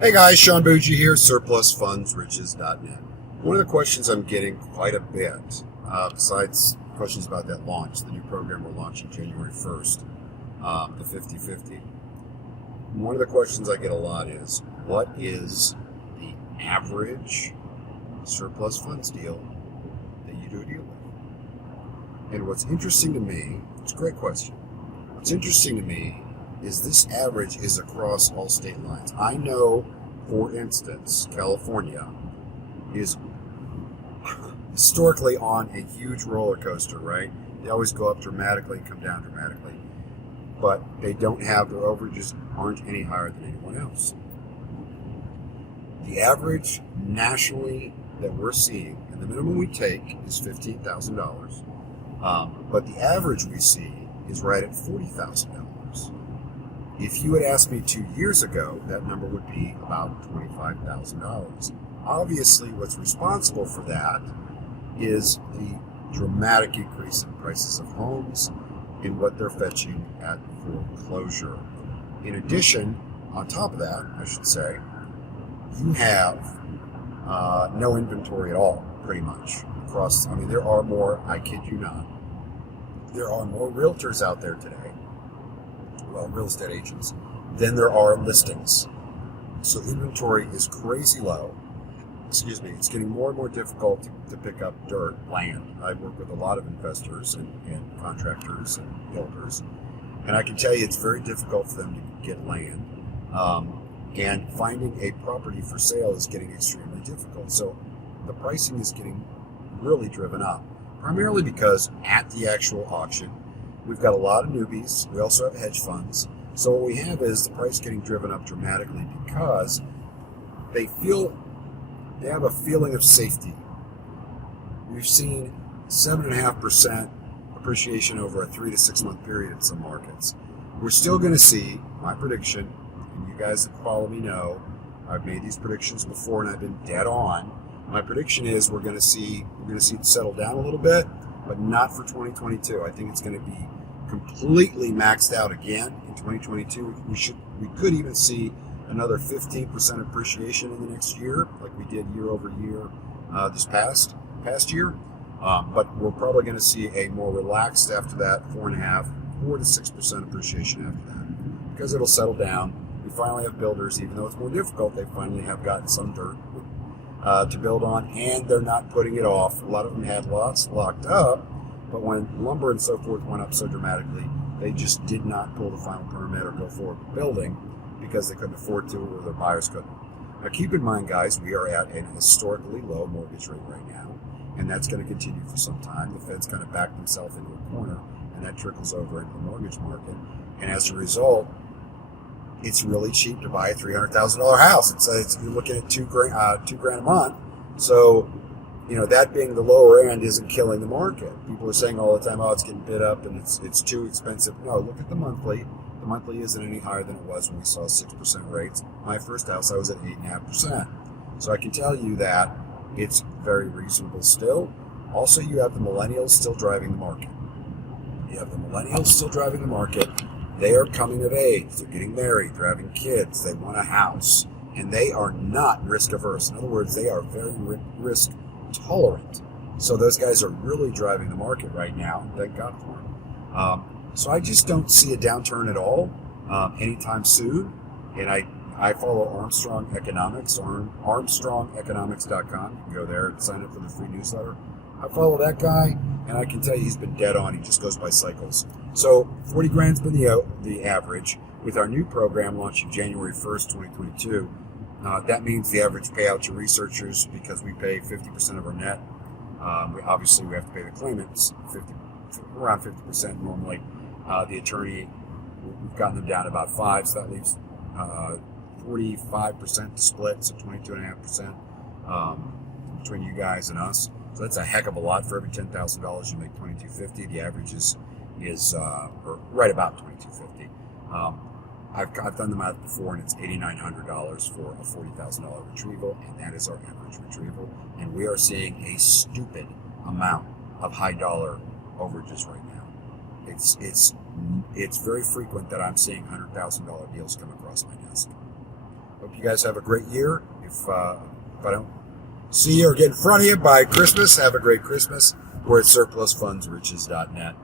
Hey guys, Sean Bougie here, surplusfundsriches.net. One of the questions I'm getting quite a bit, besides questions about that launch, the new program we're launching January 1st, the 50/50. One of the questions I get a lot is, what is the average surplus funds deal that you do a deal with? And what's interesting to me, it's a great question. What's interesting to me is this average is across all state lines. I know, for instance, California is historically on a huge roller coaster, right? They always go up dramatically and come down dramatically. But they don't have, their overages aren't any higher than anyone else. The average nationally that we're seeing, and the minimum we take is $15,000, but the average we see is right at $40,000. If you had asked me 2 years ago, that number would be about $25,000. Obviously, what's responsible for that is the dramatic increase in prices of homes and what they're fetching at foreclosure. In addition, on top of that, I should say, you have no inventory at all, pretty much. There are more, I kid you not, there are more realtors out there today, real estate agents, than there are listings. So inventory is crazy low. Excuse me, it's getting more and more difficult to pick up dirt, land. I work with a lot of investors and contractors and builders, and I can tell you it's very difficult for them to get land. And finding a property for sale is getting extremely difficult. So the pricing is getting really driven up, primarily because at the actual auction, we've got a lot of newbies. We also have hedge funds. So what we have is the price getting driven up dramatically because they have a feeling of safety. We've seen 7.5% appreciation over a 3 to 6 month period in some markets. We're still going to see, my prediction, and you guys that follow me know, I've made these predictions before and I've been dead on. My prediction is we're going to see it settle down a little bit, but not for 2022. I think it's going to be completely maxed out again in 2022. We could even see another 15% appreciation in the next year, like we did year over year this past year. But we're probably going to see a more relaxed after that, 4 to 6% appreciation after that, because it'll settle down. We finally have builders, even though it's more difficult, they finally have gotten some dirt to build on, and they're not putting it off. A lot of them had lots locked up, but when lumber and so forth went up so dramatically, they just did not pull the final permit or go forward with building because they couldn't afford to, or their buyers couldn't. Now keep in mind, guys, we are at an historically low mortgage rate right now, and that's going to continue for some time. The Fed's kind of backed themselves into a corner, and that trickles over into the mortgage market. And as a result, it's really cheap to buy a $300,000 house. You're looking at $2,000 a month. So, that being the lower end isn't killing the market. People are saying all the time, oh, it's getting bid up and it's too expensive. No, look at the monthly. The monthly isn't any higher than it was when we saw 6% rates. My first house, I was at 8.5%. So I can tell you that it's very reasonable still. Also, you have the millennials still driving the market. They are coming of age. They're getting married. They're having kids. They want a house. And they are not risk averse. In other words, they are very risk tolerant. So those guys are really driving the market right now. Thank God for them. So I just don't see a downturn at all anytime soon. And I follow Armstrong Economics, armstrongeconomics.com. You can go there and sign up for the free newsletter. I follow that guy, and I can tell you he's been dead on. He just goes by cycles. So 40 grand's been the average. With our new program launching January 1st, 2022, that means the average payout to researchers, because we pay 50% of our net. We have to pay the claimants around 50% normally. The attorney, we've gotten them down to about 5%, so that leaves 45% to split, so 22.5% between you guys and us. So that's a heck of a lot. For every $10,000 you make $2,250. The average is right about $2,250. I've done the math before, and it's $8,900 for a $40,000 retrieval, and that is our average retrieval. And we are seeing a stupid amount of high dollar overages right now. It's very frequent that I'm seeing $100,000 deals come across my desk. Hope you guys have a great year. If I don't see you or get in front of you by Christmas, have a great Christmas. We're at surplusfundsriches.net.